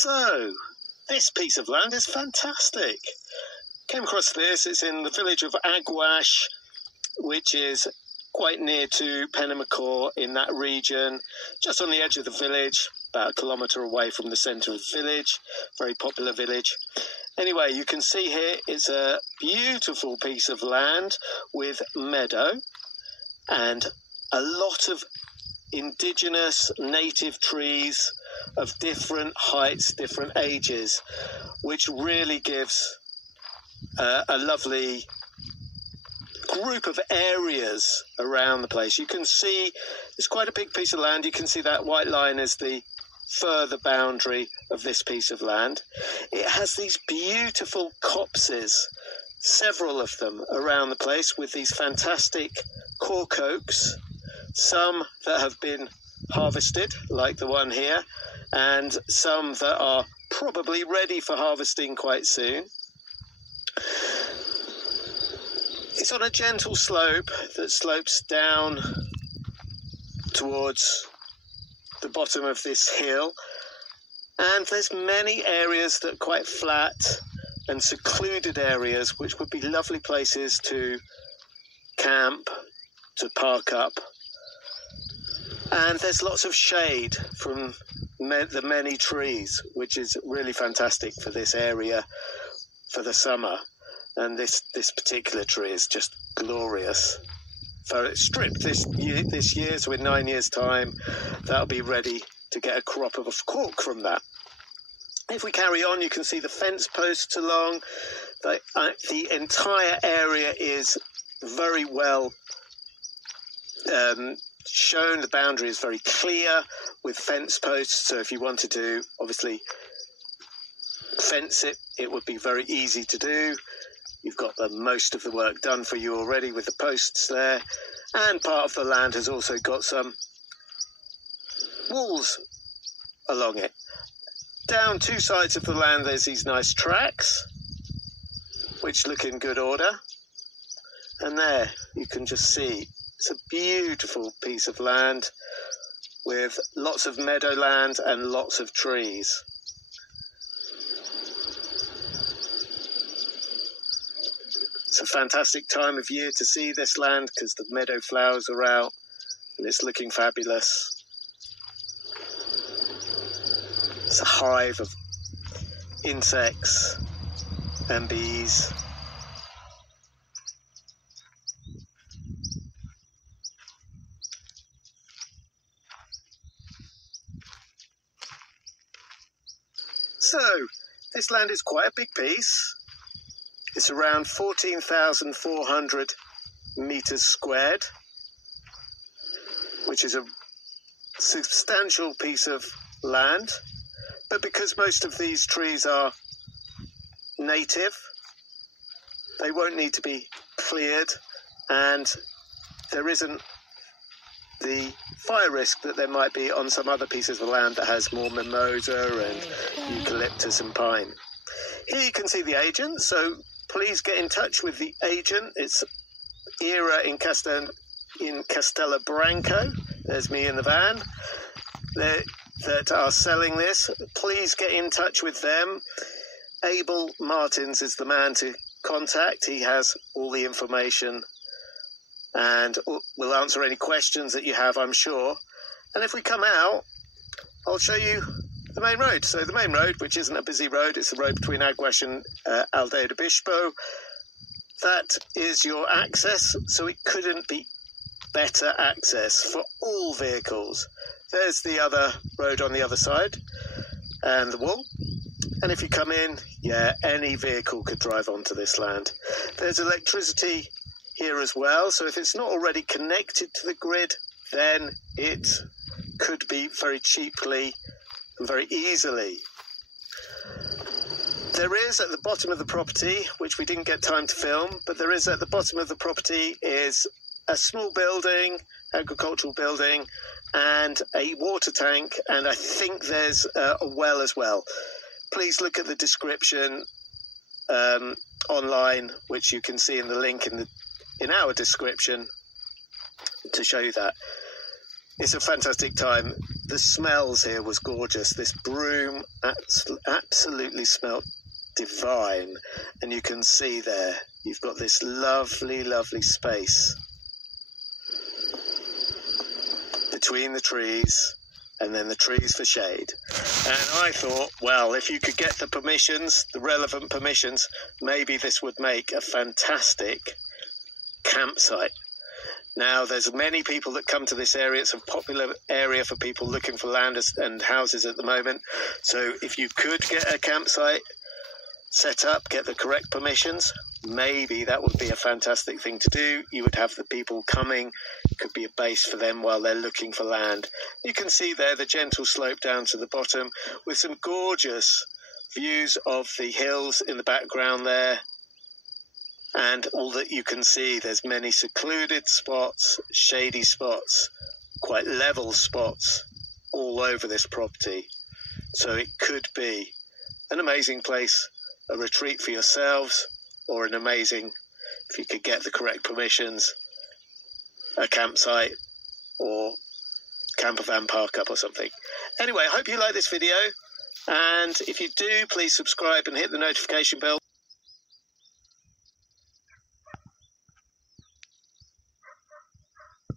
So, this piece of land is fantastic. Came across this. It's in the village of Águas, which is quite near to Penamacor in that region, just on the edge of the village, about a kilometre away from the centre of the village. Very popular village. Anyway, you can see here it's a beautiful piece of land with meadow and a lot of indigenous native trees of different heights, different ages, which really gives a lovely group of areas around the place. You can see it's quite a big piece of land. You can see that white line as the further boundary of this piece of land. It has these beautiful copses, several of them around the place, with these fantastic cork oaks, some that have been harvested, like the one here, and some that are probably ready for harvesting quite soon. It's on a gentle slope that slopes down towards the bottom of this hill, and there's many areas that are quite flat and secluded areas which would be lovely places to camp, to park up. And there's lots of shade from the many trees, which is really fantastic for this area for the summer. And this particular tree is just glorious. So it's stripped this year, so in 9 years' time, that'll be ready to get a crop of cork from that. If we carry on, you can see the fence posts along. The entire area is very well shown. The boundary is very clear with fence posts, so if you wanted to obviously fence it, it would be very easy to do. You've got most of the work done for you already with the posts there, and part of the land has also got some walls along it. Down two sides of the land there's these nice tracks which look in good order, and there you can just see it's a beautiful piece of land with lots of meadowland and lots of trees. It's a fantastic time of year to see this land because the meadow flowers are out and it's looking fabulous. It's a hive of insects and bees. So, this land is quite a big piece. It's around 14,400 metres squared, which is a substantial piece of land. But because most of these trees are native, they won't need to be cleared, and there isn't the fire risk that there might be on some other pieces of land that has more mimosa and eucalyptus and pine. Here you can see the agent, so please get in touch with the agent. It's Era in Castelo Branco. There's me in the van that are selling this. Please get in touch with them. Abel Martins is the man to contact. He has all the information and will answer any questions that you have, I'm sure. And if we come out, I'll show you the main road. So the main road, which isn't a busy road, it's the road between Águas and Aldeia de Bispo. That is your access, so it couldn't be better access for all vehicles. There's the other road on the other side and the wall. And if you come in, yeah, any vehicle could drive onto this land. There's electricity here as well, so if it's not already connected to the grid, then it could be very cheaply and very easily. There is at the bottom of the property, which we didn't get time to film, but there is at the bottom of the property is a small building, agricultural building, and a water tank, and I think there's a well as well. Please look at the description online, which you can see in the link in our description to show you that. It's a fantastic time the smells here was gorgeous. This broom absolutely smelt divine, and you can see there you've got this lovely, lovely space between the trees, and then the trees for shade. And I thought, well, if you could get the permissions, the relevant permissions, maybe this would make a fantastic campsite. Now, there's many people that come to this area. It's a popular area for people looking for land and houses at the moment. So if you could get a campsite set up, get the correct permissions, maybe that would be a fantastic thing to do. You would have the people coming, it could be a base for them while they're looking for land. You can see there the gentle slope down to the bottom with some gorgeous views of the hills in the background there. And all that you can see, there's many secluded spots, shady spots, quite level spots all over this property. So it could be an amazing place, a retreat for yourselves, or an amazing, if you could get the correct permissions, a campsite or camper van park up or something. Anyway, I hope you like this video, and if you do, please subscribe and hit the notification bell.